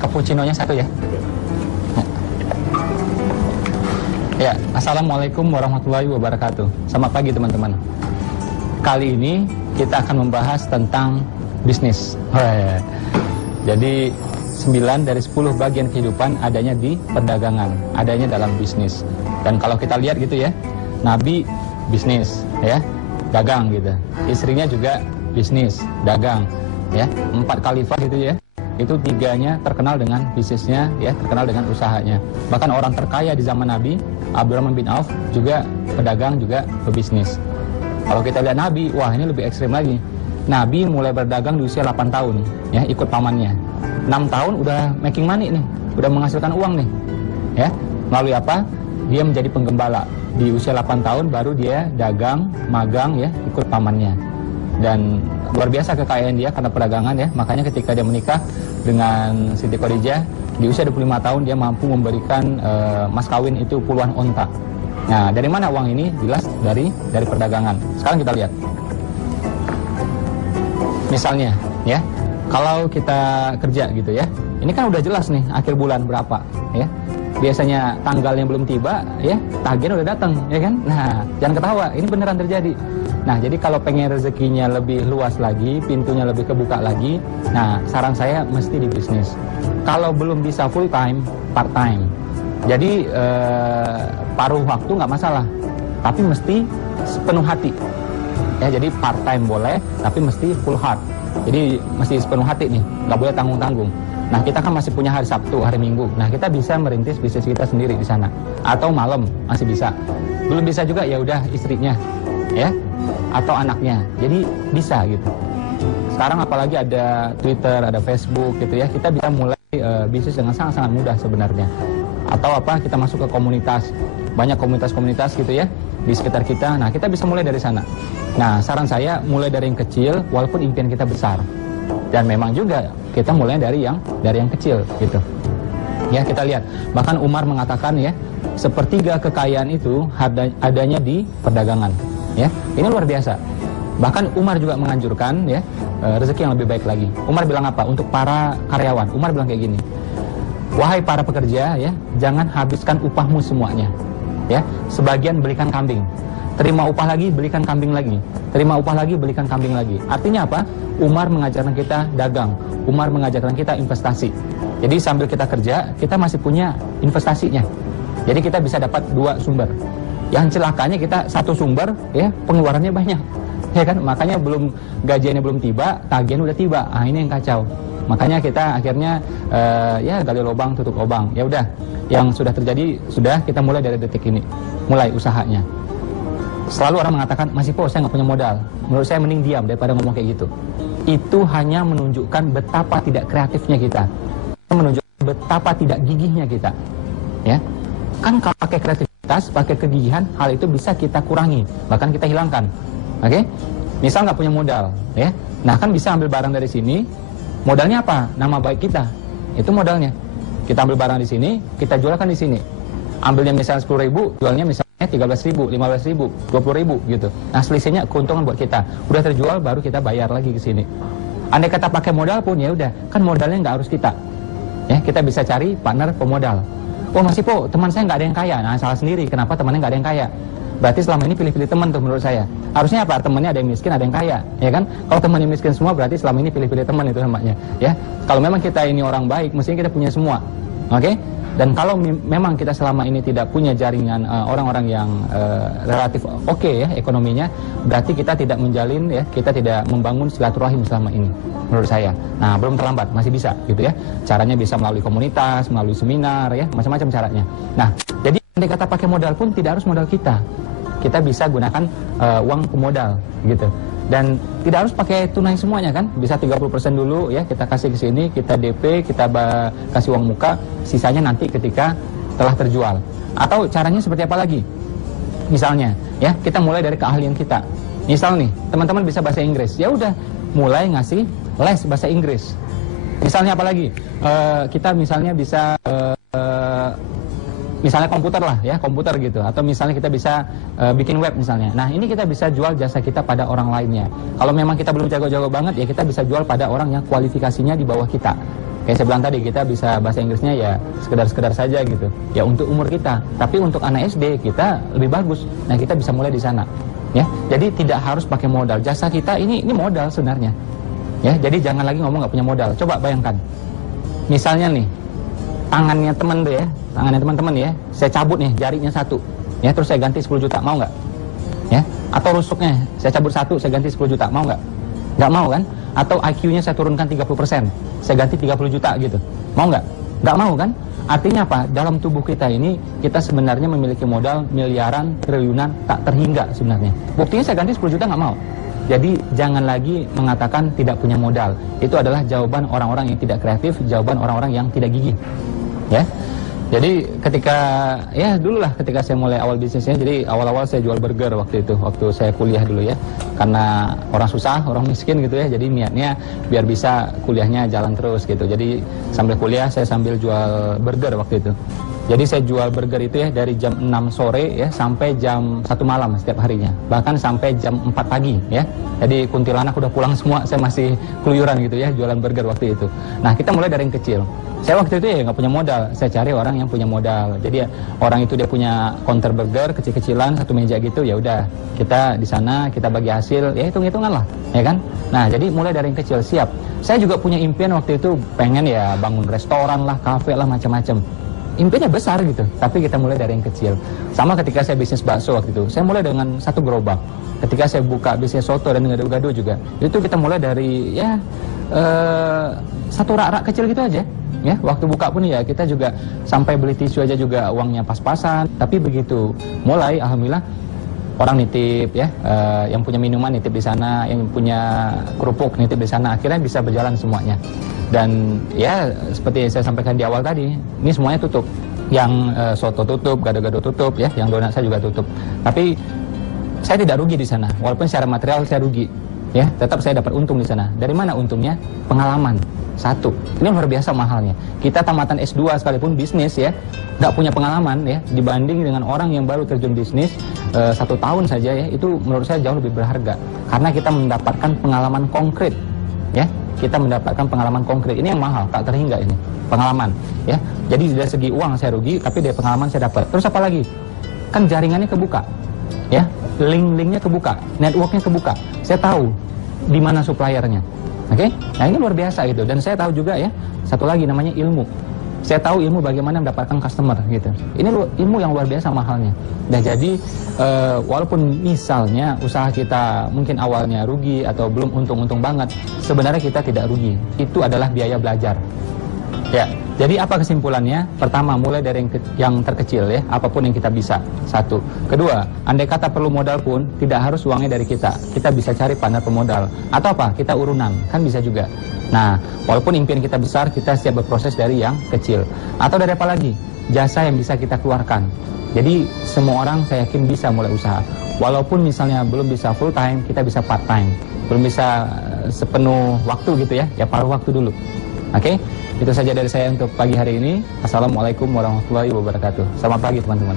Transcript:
cappuccino-nya satu ya. Ya, assalamualaikum warahmatullahi wabarakatuh. Selamat pagi teman-teman. Kali ini kita akan membahas tentang bisnis. Jadi 9 dari 10 bagian kehidupan adanya di perdagangan, adanya dalam bisnis. Dan kalau kita lihat gitu ya, Nabi bisnis, ya, dagang gitu. Istrinya juga bisnis, dagang, ya. 4 khalifah gitu ya. Itu 3-nya terkenal dengan bisnisnya, ya, terkenal dengan usahanya. Bahkan orang terkaya di zaman Nabi, Abdurrahman bin Auf, juga pedagang, juga pebisnis. Kalau kita lihat Nabi, wah ini lebih ekstrim lagi. Nabi mulai berdagang di usia 8 tahun, ya, ikut pamannya. 6 tahun udah making money nih, udah menghasilkan uang nih, ya. Melalui apa? Dia menjadi penggembala. Di usia 8 tahun baru dia dagang, magang, ya, ikut pamannya. Dan luar biasa kekayaan dia karena perdagangan, ya. Makanya ketika dia menikah dengan Siti Khadijah di usia 25 tahun dia mampu memberikan mas kawin itu puluhan onta. Nah, dari mana uang ini? Jelas dari perdagangan. Sekarang kita lihat. Misalnya, ya, kalau kita kerja gitu ya. Ini kan udah jelas nih akhir bulan berapa, ya. Biasanya tanggalnya belum tiba, ya, tagihan udah datang, ya kan? Nah, jangan ketawa, ini beneran terjadi. Nah, jadi kalau pengen rezekinya lebih luas lagi, pintunya lebih kebuka lagi, nah, saran saya mesti di bisnis. Kalau belum bisa full time, part time. Jadi paruh waktu nggak masalah, tapi mesti sepenuh hati. Ya, jadi part time boleh, tapi mesti full heart. Jadi mesti sepenuh hati nih, nggak boleh tanggung-tanggung. Nah, kita kan masih punya hari Sabtu, hari Minggu. Nah, kita bisa merintis bisnis kita sendiri di sana. Atau malam masih bisa. Belum bisa juga ya udah istrinya, ya, atau anaknya. Jadi bisa gitu. Sekarang apalagi ada Twitter, ada Facebook gitu ya. Kita bisa mulai bisnis dengan sangat-sangat mudah sebenarnya. Atau apa? Kita masuk ke komunitas. Banyak komunitas-komunitas gitu ya di sekitar kita. Nah, kita bisa mulai dari sana. Nah, saran saya mulai dari yang kecil walaupun impian kita besar. Dan memang juga kita mulai dari yang kecil gitu. Ya, kita lihat. Bahkan Umar mengatakan ya, 1/3 kekayaan itu adanya di perdagangan. Ya, ini luar biasa. Bahkan Umar juga menganjurkan ya rezeki yang lebih baik lagi. Umar bilang apa? Untuk para karyawan. Umar bilang kayak gini. Wahai para pekerja ya, jangan habiskan upahmu semuanya. Ya, sebagian belikan kambing. Terima upah lagi, belikan kambing lagi. Terima upah lagi, belikan kambing lagi. Artinya apa? Umar mengajarkan kita dagang. Umar mengajarkan kita investasi. Jadi sambil kita kerja, kita masih punya investasinya. Jadi kita bisa dapat 2 sumber. Yang celakanya kita 1 sumber, ya, pengeluarannya banyak. Ya kan? Makanya gajiannya belum tiba, tagihan udah tiba. Ah, ini yang kacau. Makanya kita akhirnya ya gali lubang tutup lubang. Ya udah, yang sudah terjadi sudah, kita mulai dari detik ini. Mulai usahanya. Selalu orang mengatakan, "Mas Ipo, saya nggak punya modal." Menurut saya mending diam daripada ngomong kayak gitu. Itu hanya menunjukkan betapa tidak kreatifnya kita. Menunjukkan betapa tidak gigihnya kita. Ya. Kan kalau pakai kreativitas, pakai kegigihan, hal itu bisa kita kurangi, bahkan kita hilangkan. Oke? Misal nggak punya modal, ya. Nah, kan bisa ambil barang dari sini. Modalnya apa? Nama baik kita. Itu modalnya. Kita ambil barang di sini, kita jualkan di sini. Ambilnya misalnya 10.000, jualnya misalnya 13.000, 15.000, 20.000 gitu. Nah, selisihnya keuntungan buat kita. Udah terjual, baru kita bayar lagi ke sini. Andai kata pakai modal pun ya udah, kan modalnya nggak harus kita. Ya, kita bisa cari partner pemodal. Oh, Mas Ipo, teman saya nggak ada yang kaya. Nah, salah sendiri. Kenapa temannya nggak ada yang kaya? Berarti selama ini pilih-pilih teman tuh menurut saya. Harusnya apa? Temannya ada yang miskin, ada yang kaya, ya kan? Kalau temannya miskin semua, berarti selama ini pilih-pilih teman itu namanya, ya. Kalau memang kita ini orang baik, mestinya kita punya semua, oke? Dan kalau memang kita selama ini tidak punya jaringan orang-orang yang relatif oke ya ekonominya, berarti kita tidak menjalin ya, kita tidak membangun silaturahim selama ini, menurut saya. Nah, belum terlambat, masih bisa gitu ya. Caranya bisa melalui komunitas, melalui seminar ya, macam-macam caranya. Nah, jadi andai kata pakai modal pun tidak harus modal kita. Kita bisa gunakan uang pemodal gitu. Dan tidak harus pakai tunai semuanya kan. Bisa 30% dulu ya, kita kasih ke sini, kita DP, kita kasih uang muka, sisanya nanti ketika telah terjual. Atau caranya seperti apa lagi? Misalnya ya, kita mulai dari keahlian kita. Misal nih, teman-teman bisa bahasa Inggris. Ya udah, mulai ngasih les bahasa Inggris. Misalnya apa lagi? Kita misalnya bisa misalnya komputer lah ya, komputer gitu, atau misalnya kita bisa bikin web misalnya. Nah, ini kita bisa jual jasa kita pada orang lainnya. Kalau memang kita belum jago-jago banget ya, kita bisa jual pada orang yang kualifikasinya di bawah kita. Kayak saya bilang tadi, kita bisa bahasa Inggrisnya ya sekedar-sekedar saja gitu. Ya untuk umur kita. Tapi untuk anak SD kita lebih bagus. Nah, kita bisa mulai di sana. Ya, jadi tidak harus pakai modal. Jasa kita ini modal sebenarnya. Ya, jadi jangan lagi ngomong nggak punya modal. Coba bayangkan. Misalnya nih, tangannya teman tuh ya, tangannya teman-teman ya, saya cabut nih jarinya satu, ya terus saya ganti 10 juta, mau nggak? Ya, atau rusuknya saya cabut satu, saya ganti 10 juta, mau nggak? Nggak mau kan? Atau IQ-nya saya turunkan 30%, saya ganti 30 juta gitu, mau nggak? Nggak mau kan? Artinya apa? Dalam tubuh kita ini, kita sebenarnya memiliki modal miliaran, triliunan, tak terhingga sebenarnya. Buktinya saya ganti 10 juta nggak mau. Jadi jangan lagi mengatakan tidak punya modal. Itu adalah jawaban orang-orang yang tidak kreatif, jawaban orang-orang yang tidak gigih. Ya. Jadi ketika ketika saya mulai awal bisnisnya, jadi awal-awal saya jual burger waktu itu, waktu saya kuliah dulu ya. Karena orang susah, orang miskin gitu ya. Jadi niatnya biar bisa kuliahnya jalan terus gitu. Jadi sambil kuliah saya sambil jual burger waktu itu. Jadi saya jual burger itu ya dari jam 6 sore ya sampai jam 1 malam setiap harinya. Bahkan sampai jam 4 pagi ya. Jadi kuntilanak udah pulang semua, saya masih keluyuran gitu ya jualan burger waktu itu. Nah, kita mulai dari yang kecil. Saya waktu itu ya nggak punya modal, saya cari orang yang punya modal. Jadi ya, orang itu dia punya counter burger kecil-kecilan, satu meja gitu, ya udah kita di sana kita bagi hasil, ya hitung-hitungan lah, ya kan? Nah, jadi mulai dari yang kecil, siap. Saya juga punya impian waktu itu, pengen ya bangun restoran lah, kafe lah, macam-macam. Impiannya besar gitu, tapi kita mulai dari yang kecil. Sama ketika saya bisnis bakso waktu itu, saya mulai dengan 1 gerobak. Ketika saya buka bisnis soto dan gado-gado juga, itu kita mulai dari ya 1 rak-rak kecil gitu aja. Ya, waktu buka pun ya kita juga sampai beli tisu aja juga uangnya pas-pasan. Tapi begitu mulai, alhamdulillah orang nitip ya, yang punya minuman nitip di sana, yang punya kerupuk nitip di sana, akhirnya bisa berjalan semuanya. Dan ya seperti saya sampaikan di awal tadi, ini semuanya tutup. Yang soto tutup, gado-gado tutup ya, yang donat saya juga tutup. Tapi saya tidak rugi di sana, walaupun secara material saya rugi. Ya, tetap saya dapat untung di sana. Dari mana untungnya? Pengalaman. 1. Ini luar biasa mahalnya. Kita tamatan S2 sekalipun bisnis ya, nggak punya pengalaman ya, dibanding dengan orang yang baru terjun bisnis 1 tahun saja ya, itu menurut saya jauh lebih berharga. Karena kita mendapatkan pengalaman konkret. Ya, kita mendapatkan pengalaman konkret. Ini yang mahal, tak terhingga ini. Pengalaman ya. Jadi dari segi uang saya rugi, tapi dari pengalaman saya dapat. Terus apa lagi? Kan jaringannya kebuka. Ya, link-linknya kebuka, networknya kebuka. Saya tahu di mana suppliernya. Oke, nah ini luar biasa gitu. Dan saya tahu juga ya, satu lagi namanya ilmu. Saya tahu ilmu bagaimana mendapatkan customer gitu. Ini ilmu yang luar biasa mahalnya. Nah jadi walaupun misalnya usaha kita mungkin awalnya rugi atau belum untung-untung banget, sebenarnya kita tidak rugi. Itu adalah biaya belajar. Ya, jadi apa kesimpulannya? Pertama, mulai dari yang terkecil ya, apapun yang kita bisa. 1. Kedua, andai kata perlu modal pun, tidak harus uangnya dari kita. Kita bisa cari partner pemodal. Atau apa? Kita urunan, kan bisa juga. Nah, walaupun impian kita besar, kita siap berproses dari yang kecil. Atau dari apa lagi? Jasa yang bisa kita keluarkan. Jadi, semua orang saya yakin bisa mulai usaha. Walaupun misalnya belum bisa full time, kita bisa part time. Belum bisa sepenuh waktu gitu ya, ya paruh waktu dulu. Oke? Itu saja dari saya untuk pagi hari ini. Assalamualaikum warahmatullahi wabarakatuh. Selamat pagi teman-teman.